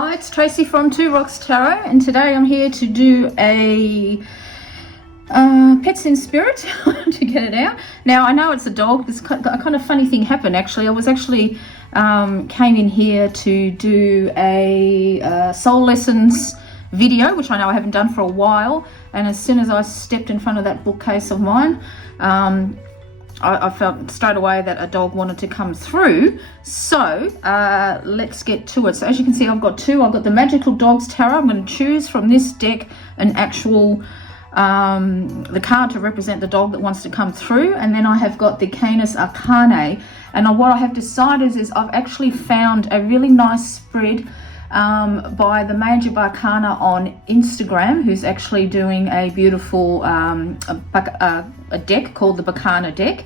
Hi, it's Tracy from Two Rocks Tarot, and today I'm here to do a Pets in Spirit to get it out. Now, I know it's a dog. This kind of funny thing happened actually. I was actually came in here to do a soul lessons video, which I know I haven't done for a while, and as soon as I stepped in front of that bookcase of mine, I felt straight away that a dog wanted to come through. So let's get to it. So as you can see, I've got two. I've got the Magical Dogs Tarot. I'm going to choose from this deck an actual the card to represent the dog that wants to come through, and then I have got the Canis Arcanae. And what I have decided is I've actually found a really nice spread by the Majorbarkana on Instagram, who's actually doing a beautiful a deck called the Barkana deck,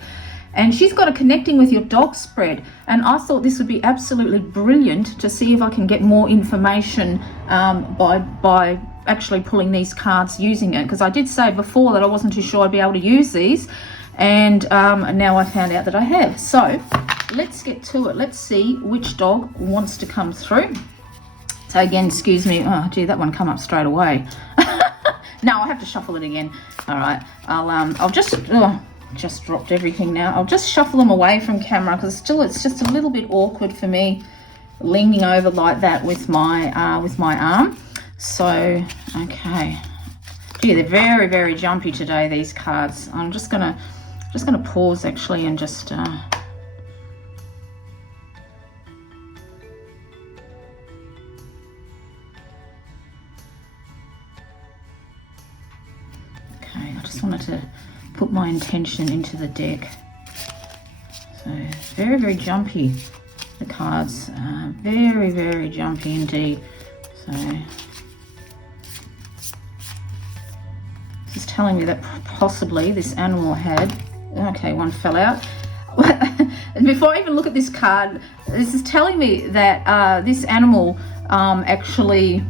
and she's got a connecting with your dog spread, and I thought this would be absolutely brilliant to see if I can get more information by actually pulling these cards using it, because I did say before that I wasn't too sure I'd be able to use these, and now I found out that I have. So let's get to it. Let's see which dog wants to come through. So again, excuse me. Oh, gee, that one come up straight away. No, I have to shuffle it again. All right, I'll just dropped everything now. I'll just shuffle them away from camera because it's just a little bit awkward for me leaning over like that with my arm. So okay, gee, they're very, very jumpy today, these cards. I'm just gonna pause actually and just. Wanted to put my intention into the deck. So very, very jumpy, the cards, very, very jumpy indeed. So this is telling me that possibly this animal had, okay, one fell out. And before I even look at this card, this is telling me that this animal actually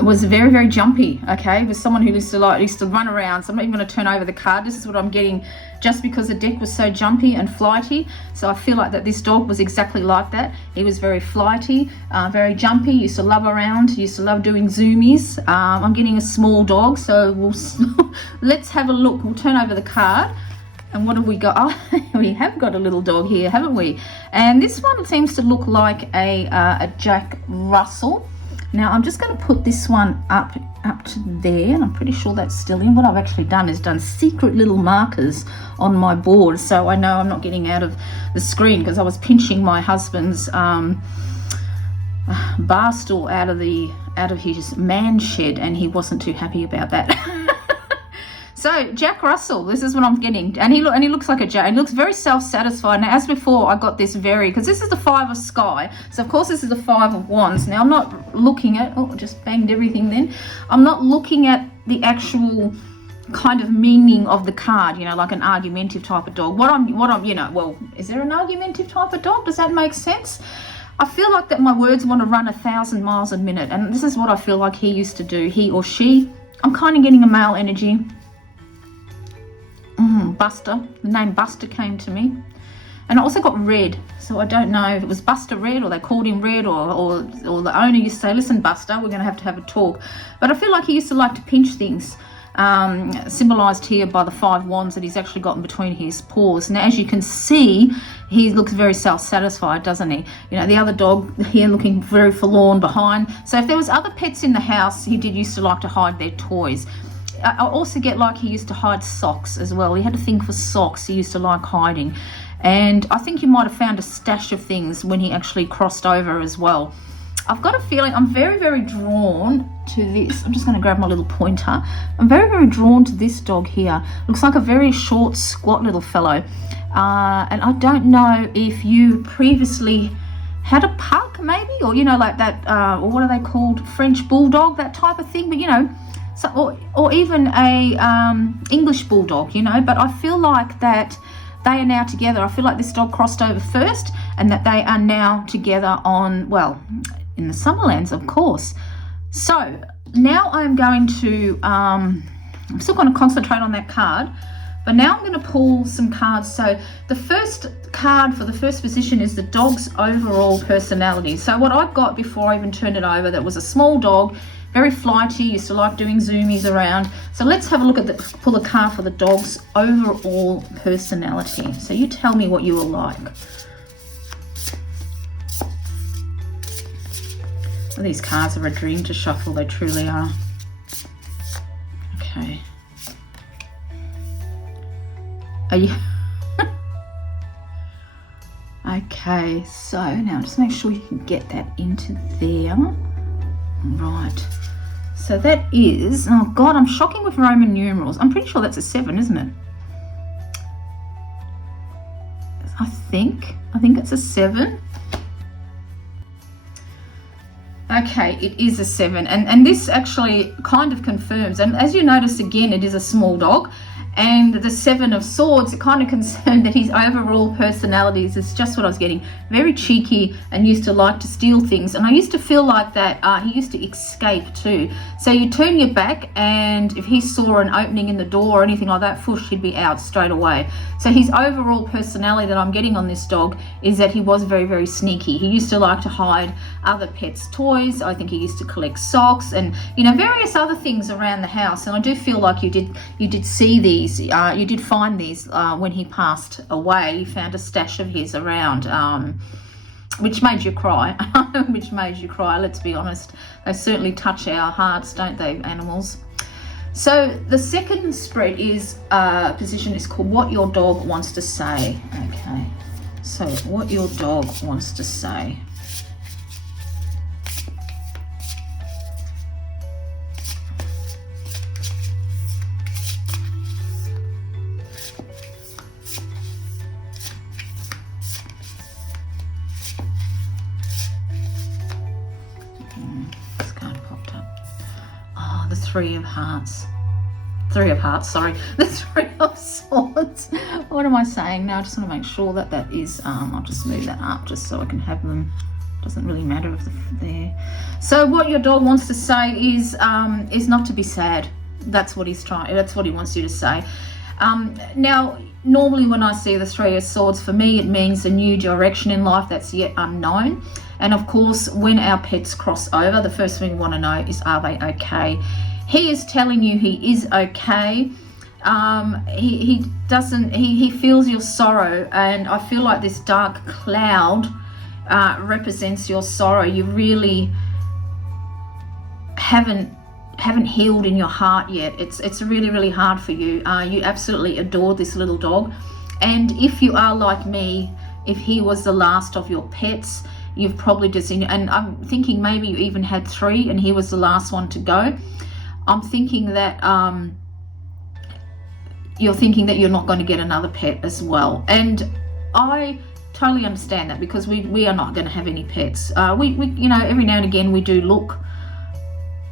was very, very jumpy. Okay, was someone who used to run around. So I'm not even going to turn over the card. This is what I'm getting, just because the deck was so jumpy and flighty. So I feel like that this dog was exactly like that. He was very flighty, very jumpy, used to love around, used to love doing zoomies. I'm getting a small dog, so let's have a look. We'll turn over the card. And what have we got? Oh, we have got a little dog here, haven't we? And this one seems to look like a Jack Russell. Now I'm just going to put this one up to there, and I'm pretty sure that's still in. What I've actually done is done secret little markers on my board, so I know I'm not getting out of the screen, because I was pinching my husband's bar stool out of his man shed, and he wasn't too happy about that. So Jack Russell, this is what I'm getting, and he looks like a Jack. He looks very self-satisfied. Now, as before, I got this because this is the Five of Sky, so of course this is the Five of Wands. Now I'm not looking at, oh, I just banged everything then. I'm not looking at the actual kind of meaning of the card, you know, like an argumentative type of dog. What I'm, you know, well, is there an argumentative type of dog? Does that make sense? I feel like that my words want to run 1,000 miles a minute, and this is what I feel like he used to do, he or she. I'm kind of getting a male energy. Buster, the name Buster came to me, and I also got Red, so I don't know if it was Buster Red or they called him Red, or the owner used to say, listen Buster, we're going to have a talk. But I feel like he used to like to pinch things, symbolized here by the 5 wands that he's actually got in between his paws. Now as you can see, he looks very self-satisfied, doesn't he? You know, the other dog here looking very forlorn behind. So if there was other pets in the house, he did used to like to hide their toys. I also get like he used to hide socks as well. He had a thing for socks. He used to like hiding. And I think you might have found a stash of things when he actually crossed over as well. I've got a feeling I'm very, very drawn to this. I'm just going to grab my little pointer. I'm very, very drawn to this dog here. Looks like a very short, squat little fellow. And I don't know if you previously had a pug maybe, or, you know, like that, or what are they called? French bulldog, that type of thing. But, you know, so, or even a English bulldog, you know. But I feel like that they are now together. I feel like this dog crossed over first, and that they are now together on, well, in the Summerlands, of course. So now I'm going to, I'm still going to concentrate on that card, But now I'm going to pull some cards. So the first card for the first position is the dog's overall personality. So what I got before I even turned it over, that was a small dog, very flighty, used to like doing zoomies around. So let's have a look at pull a card for the dog's overall personality. So you tell me what you will like. Well, these cards are a dream to shuffle, they truly are. Okay. Are you? Okay, so now just make sure you can get that into there. Right. So that is, oh God, I'm shocking with Roman numerals. I'm pretty sure that's a 7, isn't it? I think it's a 7. Okay, it is a 7, and this actually kind of confirms, and as you notice again, it is a small dog. And the 7 of Swords, it kind of concerned that his overall personalities is just what I was getting. Very cheeky and used to like to steal things. And I used to feel like that he used to escape too. So you turn your back, and if he saw an opening in the door or anything like that, fush, he'd be out straight away. So his overall personality that I'm getting on this dog is that he was very, very sneaky. He used to like to hide other pets' toys. I think he used to collect socks and, you know, various other things around the house. And I do feel like you did see these. You did find these when he passed away. You found a stash of his around, which made you cry. Which made you cry, let's be honest. They certainly touch our hearts, don't they, animals? So the second spread is position is called What Your Dog Wants to Say. Okay, so what your dog wants to say. This card popped up. Oh, the 3 of Hearts. 3 of Hearts, sorry. The 3 of Swords. What am I saying now? I just want to make sure that that is, I'll just move that up just so I can have them. Doesn't really matter if they're there. So what your dog wants to say is not to be sad. That's what he's trying, that's what he wants you to say. Now, normally when I see the 3 of Swords, for me, it means a new direction in life that's yet unknown. And of course, when our pets cross over, the first thing we want to know is, are they okay? He is telling you he is okay. He feels your sorrow, and I feel like this dark cloud represents your sorrow. You really haven't healed in your heart yet. It's really, really hard for you. You absolutely adore this little dog. And if you are like me, if he was the last of your pets, you've probably just, and I'm thinking maybe you even had 3 and he was the last one to go. I'm thinking that you're thinking that you're not going to get another pet as well. And I totally understand that, because we are not going to have any pets. We you know, every now and again we do look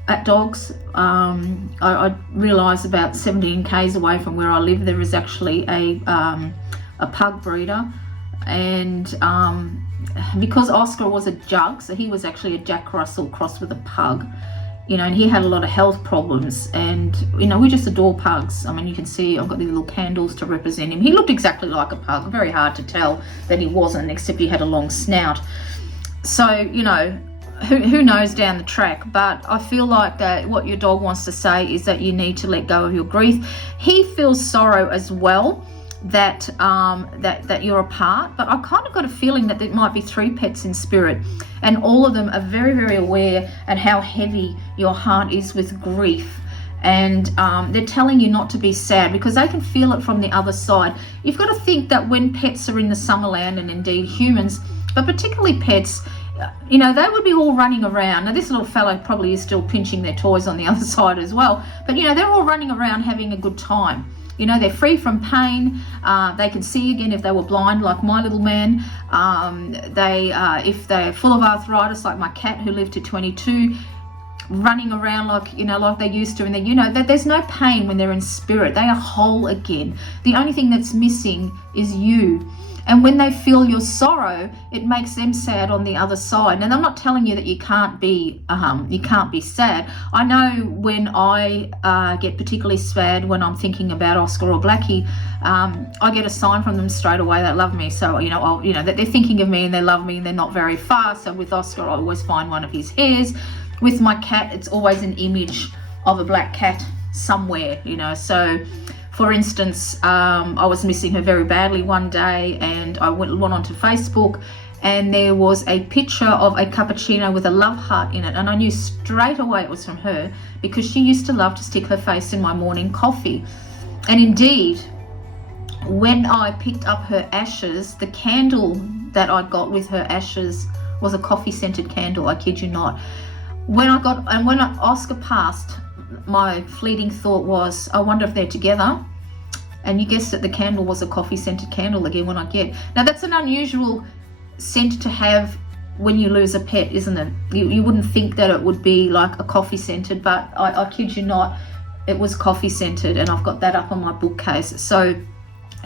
at dogs. I realise about 17 k's away from where I live there is actually a pug breeder, and because Oscar was a jug, so he was actually a Jack Russell crossed with a pug, you know, and he had a lot of health problems, and, you know, we just adore pugs. I mean, you can see I've got these little candles to represent him. He looked exactly like a pug. Very hard to tell that he wasn't, except he had a long snout. So, you know, who knows down the track. But I feel like that what your dog wants to say is that you need to let go of your grief. He feels sorrow as well, that that you're apart, but I kind of got a feeling that there might be 3 pets in spirit, and all of them are very, very aware and how heavy your heart is with grief, and they're telling you not to be sad, because they can feel it from the other side. You've got to think that when pets are in the summerland, and indeed humans, but particularly pets, you know, they would be all running around. Now this little fellow probably is still pinching their toys on the other side as well, but you know, they're all running around having a good time. You know, they're free from pain. They can see again if they were blind, like my little man. If they're full of arthritis, like my cat who lived to 22, running around like, you know, like they used to, and they, you know, that there's no pain when they're in spirit. They are whole again. The only thing that's missing is you. And when they feel your sorrow, it makes them sad on the other side. And I'm not telling you that you can't be sad. I know when I get particularly sad when I'm thinking about Oscar or Blackie, I get a sign from them straight away that love me. So, you know, that they're thinking of me and they love me and they're not very far. So with Oscar, I always find one of his hairs. With my cat, it's always an image of a black cat somewhere, you know. So for instance, I was missing her very badly one day, and I went onto Facebook, and there was a picture of a cappuccino with a love heart in it, and I knew straight away it was from her, because she used to love to stick her face in my morning coffee. And indeed, when I picked up her ashes, the candle that I got with her ashes was a coffee scented candle, I kid you not. When Oscar passed, my fleeting thought was, I wonder if they're together. And you guessed it, the candle was a coffee scented candle again when I get. Now that's an unusual scent to have when you lose a pet, isn't it? You wouldn't think that it would be like a coffee scented, but I kid you not, it was coffee scented, and I've got that up on my bookcase. So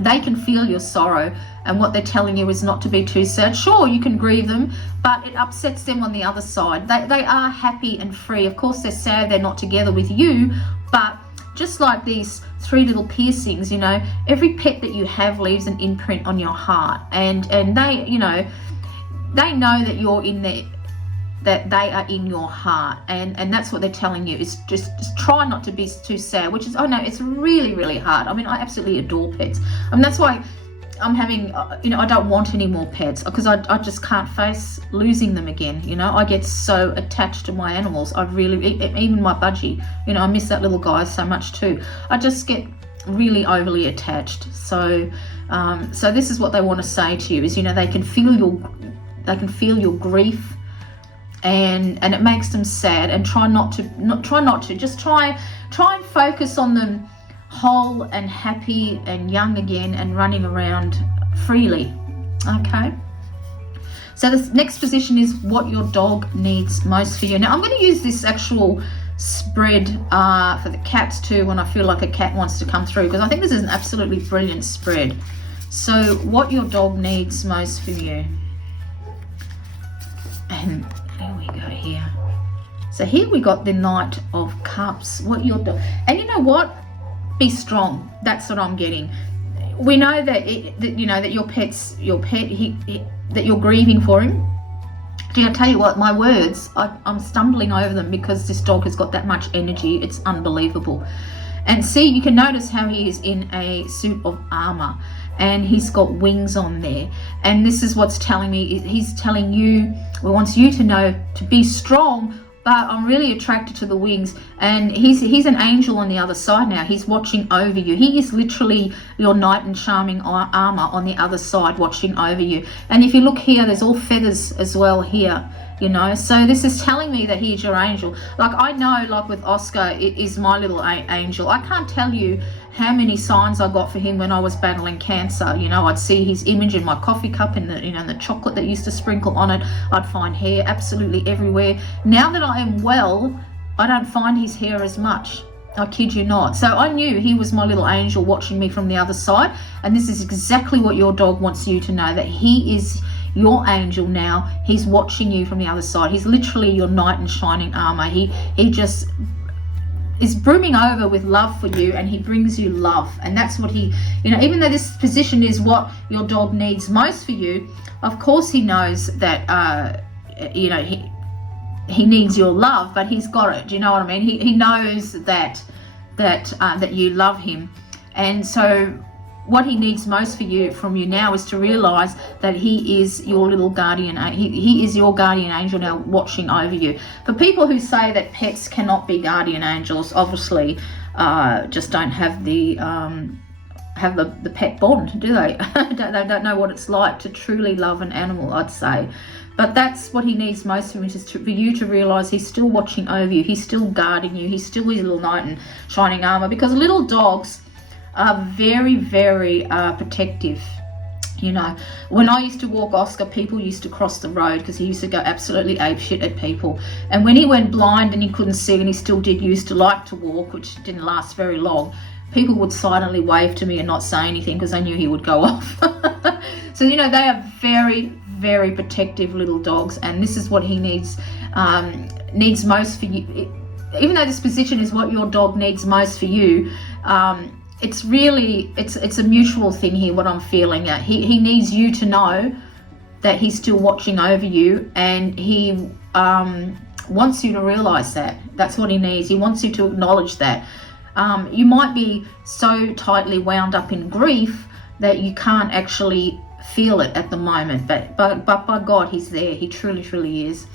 they can feel your sorrow, and what they're telling you is not to be too sad. Sure, you can grieve them, but it upsets them on the other side. They are happy and free. Of course, they're sad they're not together with you, but just like these 3 little piercings, you know, every pet that you have leaves an imprint on your heart, and they, you know, they know that you're in there, that they are in your heart, and that's what they're telling you, is just try not to be too sad, which is, oh no, it's really, really hard. I mean, I absolutely adore pets. I mean, that's why I'm having, you know, I don't want any more pets, because I just can't face losing them again. You know, I get so attached to my animals. I really, even my budgie, you know, I miss that little guy so much too. I just get really overly attached. So this is what they want to say to you, is, you know, they can feel your grief, and it makes them sad, and try not to just try and focus on them whole and happy and young again and running around freely. Okay, so the next position is what your dog needs most for you. Now I'm going to use this actual spread for the cats too, when I feel like a cat wants to come through, because I think this is an absolutely brilliant spread. So what your dog needs most for you, and there we go here. So here we got the Knight of Cups. What your dog, and you know what, be strong. That's what I'm getting. We know that you know that your pet, that you're grieving for him. Do I tell you what, my words, I'm stumbling over them, because this dog has got that much energy. It's unbelievable. And see, you can notice how he is in a suit of armor, and he's got wings on there. And this is what's telling me, he's telling you, well, wants you to know to be strong, but I'm really attracted to the wings. And he's an angel on the other side now. He's watching over you. He is literally your knight in shining armor on the other side, watching over you. And if you look here, there's all feathers as well here, you know. So this is telling me that he's your angel. Like, I know, like with Oscar, it is my little angel. I can't tell you how many signs I got for him when I was battling cancer. You know, I'd see his image in my coffee cup, and the, you know, the chocolate that used to sprinkle on it. I'd find hair absolutely everywhere. Now that I am well, I don't find his hair as much. I kid you not. So I knew he was my little angel watching me from the other side. And this is exactly what your dog wants you to know, that he is your angel now. He's watching you from the other side. He's literally your knight in shining armor. He just is brimming over with love for you, and he brings you love. And that's what he, you know, even though this position is what your dog needs most for you, of course he knows that you know, he needs your love, but he's got it. Do you know what I mean? He knows that you love him. And so what he needs most from you now is to realize that he is your little guardian. He is your guardian angel now, watching over you. For people who say that pets cannot be guardian angels, obviously just don't have the pet bond, do they? They don't know what it's like to truly love an animal, I'd say. But that's what he needs most from you, is for you to realize he's still watching over you. He's still guarding you. He's still his little knight in shining armor, because little dogs are very, very protective. You know, when I used to walk Oscar, people used to cross the road because he used to go absolutely apeshit at people. And when he went blind and he couldn't see, and he still used to like to walk, which didn't last very long, people would silently wave to me and not say anything because they knew he would go off. So, you know, they are very, very protective little dogs, and this is what he needs most for you. Even though this position is what your dog needs most for you, it's really, it's a mutual thing here, what I'm feeling. He needs you to know that he's still watching over you, and he wants you to realize that. That's what he needs. He wants you to acknowledge that. You might be so tightly wound up in grief that you can't actually feel it at the moment, but by God, he's there. He truly, truly is.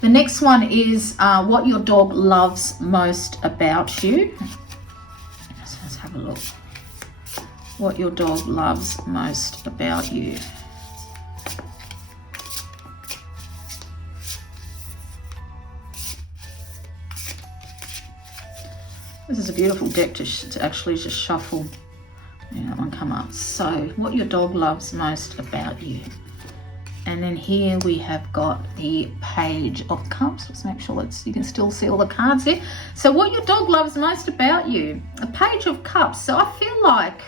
The next one is what your dog loves most about you. Let's have a look. What your dog loves most about you. This is a beautiful deck to actually just shuffle. Yeah, that one come up. So, what your dog loves most about you. And then here we have got the Page of Cups. Let's make sure you can still see all the cards here. So what your dog loves most about you. A Page of Cups. So I feel like,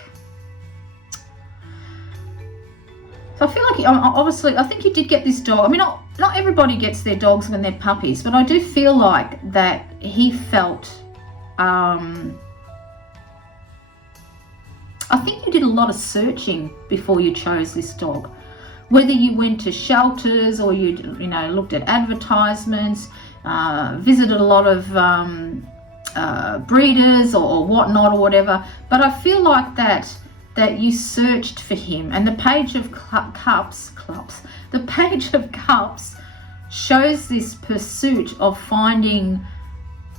obviously, I think you did get this dog. I mean, not everybody gets their dogs when they're puppies, but I do feel like that he felt, I think you did a lot of searching before you chose this dog. Whether you went to shelters or you looked at advertisements, visited a lot of breeders or whatnot or whatever, but I feel like that you searched for him. And the Page of Cups, the Page of Cups shows this pursuit of finding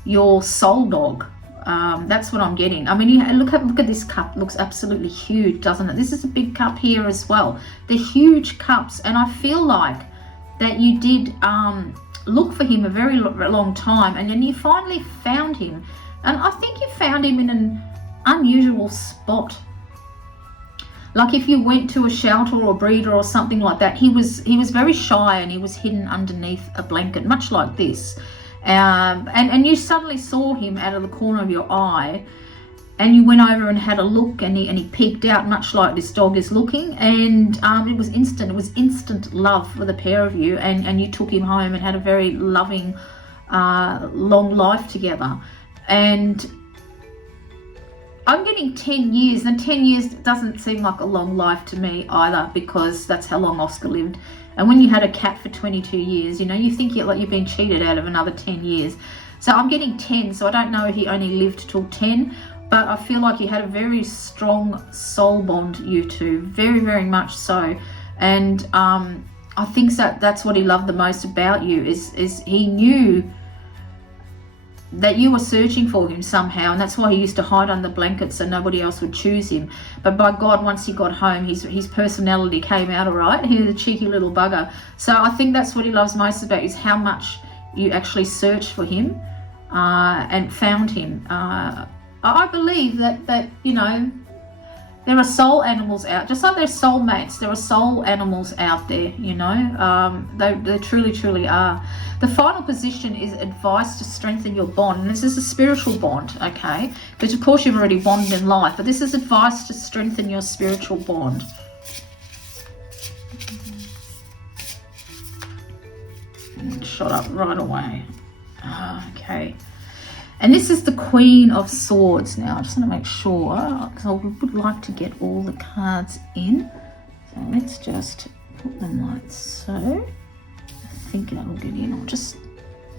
your soul dog. That's what I'm getting. I mean, look at this cup. It looks absolutely huge, doesn't it? This is a big cup here as well. They're huge cups, and I feel like that you did look for him a very long time, and then you finally found him. And I think you found him in an unusual spot. Like if you went to a shelter or a breeder or something like that, he was very shy and he was hidden underneath a blanket, much like this. And you suddenly saw him out of the corner of your eye, and you went over and had a look, and he peeked out, much like this dog is looking, and it was instant love for the pair of you, and you took him home and had a very loving long life together. And I'm getting 10 years, and 10 years doesn't seem like a long life to me either, because that's how long Oscar lived. And when you had a cat for 22 years, you think you've been cheated out of another 10 years. So I'm getting 10, so I don't know if he only lived till 10, but I feel like you had a very strong soul bond, you two, very, very much so. And I think that's what he loved the most about you, is he knew that you were searching for him somehow, and that's why he used to hide under blankets so nobody else would choose him. But by God, once he got home, his personality came out all right. He was a cheeky little bugger. So I think that's what he loves most about you, is how much you actually searched for him and found him. I believe that there are soul animals out, just like there's soulmates. There are soul animals out there, they truly, truly are. The final position is advice to strengthen your bond. And this is a spiritual bond, okay? Because of course you've already bonded in life, but this is advice to strengthen your spiritual bond. And shot up right away. Okay. And this is the Queen of Swords. Now, I just want to make sure, because I would like to get all the cards in. So let's just put them like so. I think that will get in. I'll just,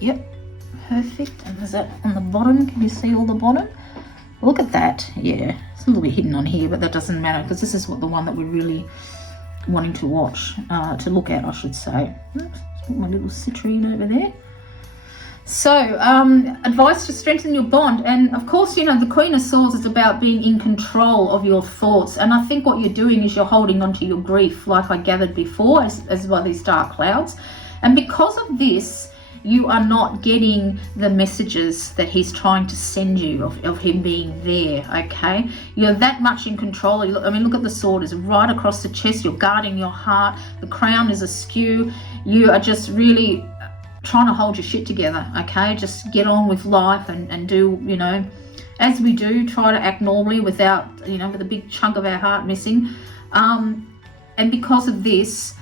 yep, perfect. And is that on the bottom? Can you see all the bottom? Look at that. Yeah, it's a little bit hidden on here, but that doesn't matter, because this is the one that we're really wanting to watch, to look at, I should say. Oops, put my little citrine over there. So, advice to strengthen your bond. And of course, the Queen of Swords is about being in control of your thoughts. And I think what you're doing is you're holding on to your grief, like I gathered before, as well, these dark clouds. And because of this, you are not getting the messages that he's trying to send you of him being there, okay? You're that much in control. I mean, look at the sword. It's right across the chest. You're guarding your heart. The crown is askew. You are just really trying to hold your shit together, okay? Just get on with life and do, you know, as we do, try to act normally without, you know, with a big chunk of our heart missing. And because of this,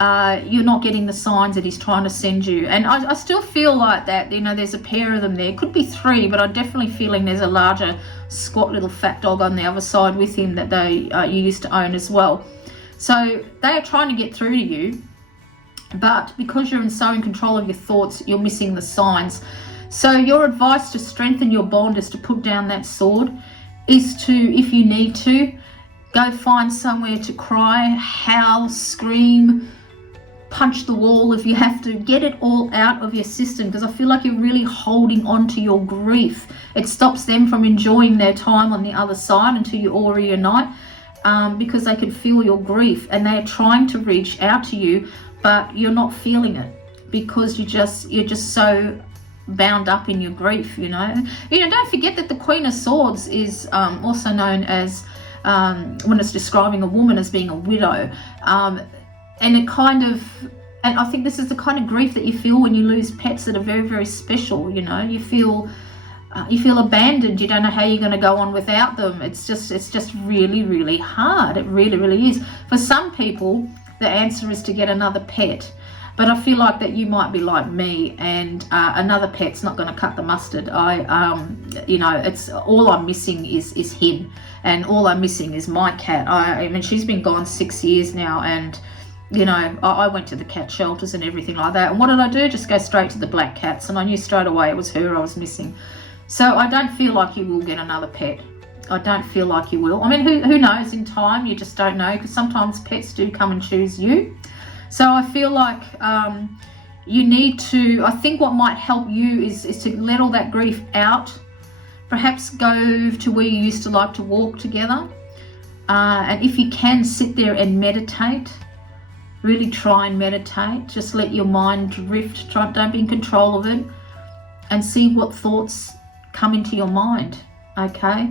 you're not getting the signs that he's trying to send you. And I still feel like that, you know, there's a pair of them there. Could be three, but I'm definitely feeling there's a larger, squat little fat dog on the other side with him that you used to own as well. So they are trying to get through to you, but because you're so in control of your thoughts, you're missing the signs. So your advice to strengthen your bond is to put down that sword, is to, if you need to, go find somewhere to cry, howl, scream, punch the wall if you have to. Get it all out of your system, because I feel like you're really holding on to your grief. It stops them from enjoying their time on the other side until you all reunite, because they can feel your grief and they're trying to reach out to you, but you're not feeling it because you're just so bound up in your grief, you know. Don't forget that the Queen of Swords is also known as, when it's describing a woman, as being a widow. And I think this is the kind of grief that you feel when you lose pets that are very, very special, you know. You feel abandoned. You don't know how you're going to go on without them. It's just really, really hard. It really, really is. For some people, the answer is to get another pet. But I feel like that you might be like me, and another pet's not going to cut the mustard. It's all I'm missing is him, and all I'm missing is my cat. I mean, she's been gone 6 years now, and you know, I went to the cat shelters and everything like that. And what did I do? Just go straight to the black cats, and I knew straight away it was her I was missing. So I don't feel like you will get another pet. I don't feel like you will. I mean, who knows? In time, you just don't know, because sometimes pets do come and choose you. So I feel like you need to, I think what might help you is to let all that grief out. Perhaps go to where you used to like to walk together. And if you can, sit there and meditate. Really try and meditate. Just let your mind drift. Don't be in control of it. And see what thoughts come into your mind, okay?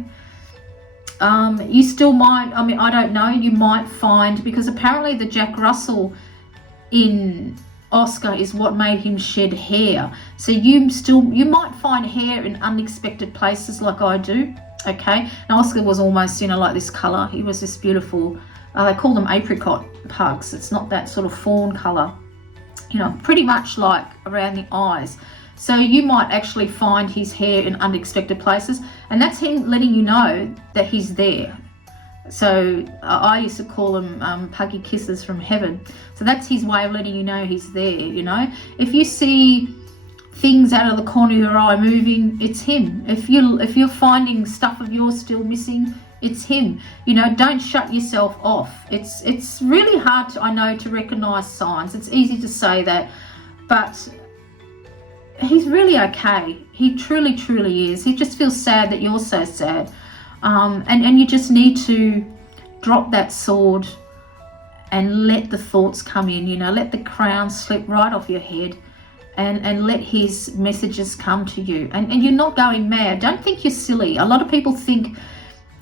You still might, I mean, I don't know, you might find, because apparently the Jack Russell in Oscar is what made him shed hair. So you might find hair in unexpected places like I do, okay? Now Oscar was almost, like this colour. He was this beautiful, they call them apricot pugs. It's not that sort of fawn colour, pretty much like around the eyes. So you might actually find his hair in unexpected places, and that's him letting you know that he's there. So I used to call them puggy kisses from heaven. So that's his way of letting you know he's there, If you see things out of the corner of your eye moving, it's him. If you're finding stuff of yours still missing, it's him. Don't shut yourself off. It's really hard, I know, to recognize signs. It's easy to say that, but he's really okay. He truly, truly is. He just feels sad that you're so sad. And you just need to drop that sword and let the thoughts come in, let the crown slip right off your head and let his messages come to you. And you're not going mad. Don't think you're silly. A lot of people think,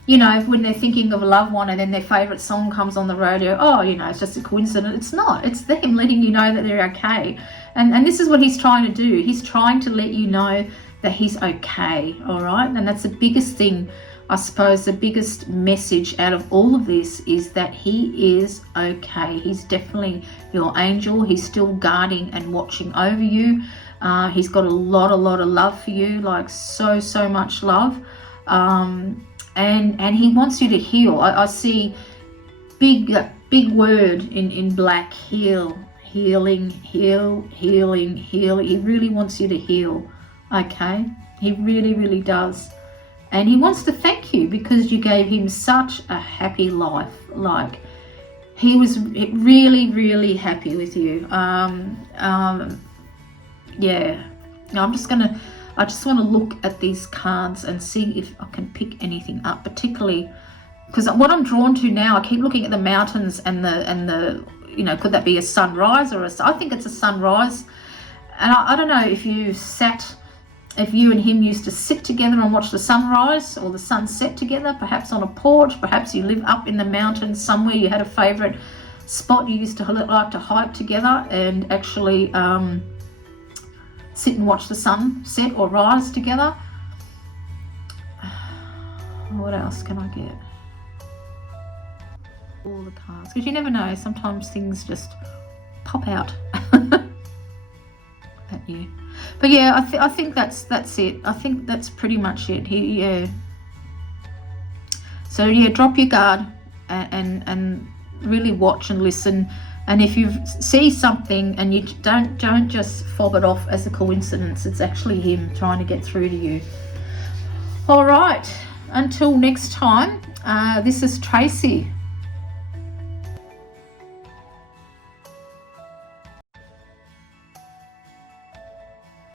when they're thinking of a loved one and then their favourite song comes on the radio, it's just a coincidence. It's not. It's them letting you know that they're okay. And this is what he's trying to do. He's trying to let you know that he's okay, all right? And that's the biggest thing, I suppose, the biggest message out of all of this is that he is okay. He's definitely your angel. He's still guarding and watching over you. He's got a lot of love for you, like so much love. And he wants you to heal. I see big word in black, healing. He really wants you to heal, okay? He really, really does. And he wants to thank you because you gave him such a happy life. Like, he was really, really happy with you. Yeah. Now I just want to look at these cards and see if I can pick anything up, particularly because what I'm drawn to now, I keep looking at the mountains and the could that be a sunrise or I think it's a sunrise. And I don't know if you and him used to sit together and watch the sunrise or the sunset together, perhaps on a porch, perhaps you live up in the mountains somewhere, you had a favourite spot you used to like to hike together and actually sit and watch the sun set or rise together. What else can I get? All the cards, because you never know, sometimes things just pop out at you. But yeah, I think that's it. I think that's pretty much it. Yeah. So yeah, drop your guard and really watch and listen. And if you see something and you don't just fob it off as a coincidence, it's actually him trying to get through to you. All right, until next time, this is Tracy.